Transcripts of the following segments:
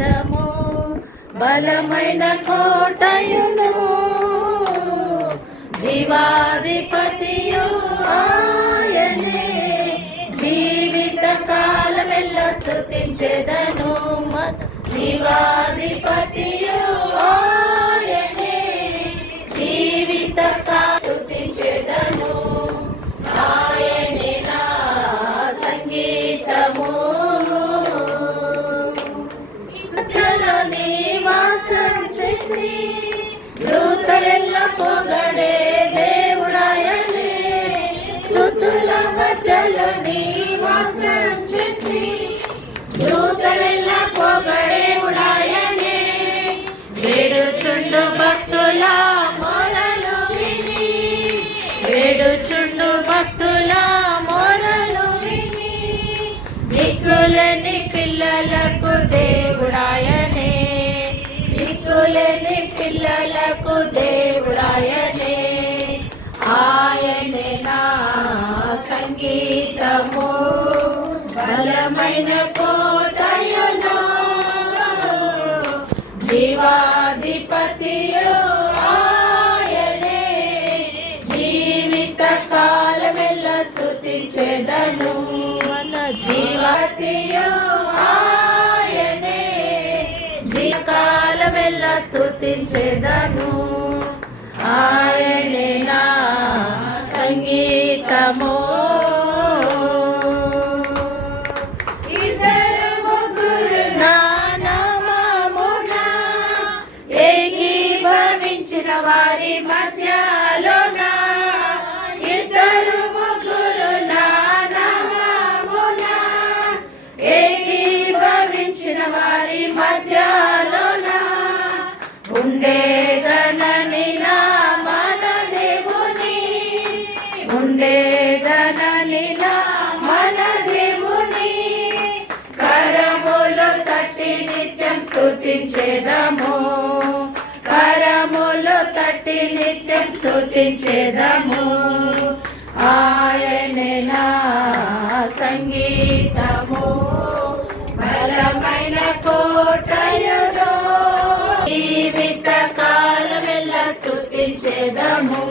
సంగీతము బలమైన కోటయును జీవాధిపతియు ఆయనే జీవిత కాలమెల్ల స్తుతించెదను జీవాధిపతియు ఆయనే జీవిత స్తుతించెదను ఆయనే నా సంగీతము చలో నివాసం చేసి దూతలెల్ల పొగడే దేవుడాయనే స్తుతుల మధ్యలో నివాసం చేసి దూతలెల్ల పొగడే దేవుడాయనే వేడుచుండు భక్తుల మొరలు విని వేడుచుండు భక్తుల మొరలు విని దిక్కులేని పిల్లలకు దేవుడాయనే దిక్కులేని పిల్లలకు దేవుడాయనే ఆయనే నా సంగీతము బలమైన కోటయును జీవాధిపతియు ఆయనే జీవిత కాలమెల్ల స్తుతించెదను జీవతియు ఆయనే జీవకాలమెల్ల స్తుతించెదను ఆయనే నా సంగీతము ఇద్దరు ముగ్గురు నా నామమున ఏకీభవించిన వారి మధ్యలోన ఇద్దరు ముగ్గురు నా నామమున ఏకీభవించిన వారి మధ్యలోన ఉండేదనని నా మన దేవుని ఉండేదనని నా మన దేవుని కరములు తట్టి నిత్యం స్తుతించెదము కరములు తట్టి నిత్యం స్తుతించెదము ఆయనే నా సంగీతము బలమైన కోటయును జీవిత కాలమెల్ల స్తుతించెదము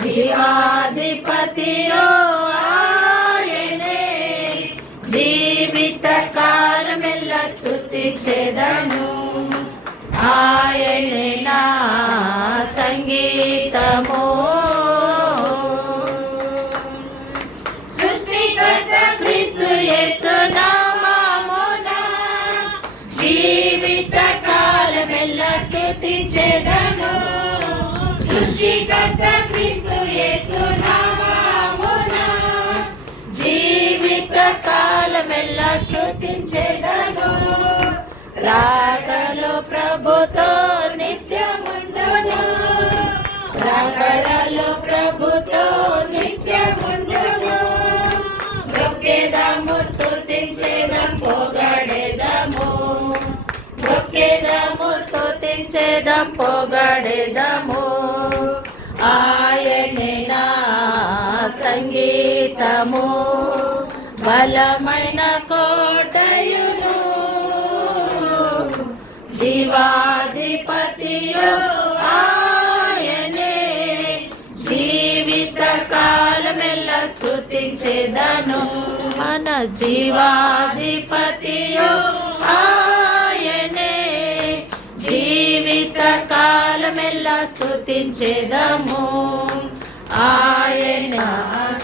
జీవాధిపతియో ఆయనే జీవిత కాలమెల్ల స్తుతించెదము ఆయనే నా సంగీతము సృష్టికర్త క్రీస్తు యేసు నామమున జీవిత కాలమెల్ల స్తుతించెదను సృష్టికర్త క్రీస్తు యేసు నామమున జీవిత కాలమెల్ల స్తుతించెదను రాకడలో ప్రభుతో నిత్యముందును రాకడలో ప్రభుతో నిత్యముందును మొక్కేదము స్తుతించేదం పొగడేదము మొక్కేదము స్తుతించేదం పొగడేదము ఆయనే నా సంగీతము బలమైన కోటయును జీవాధిపతియు ఆయనే జీవిత కాలమెల్ల స్తుతించెదను మన జీవాధిపతియు ఆయనే జీవిత కాలమెల్ల స్తుతించెదము ఆయన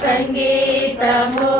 సంగీతము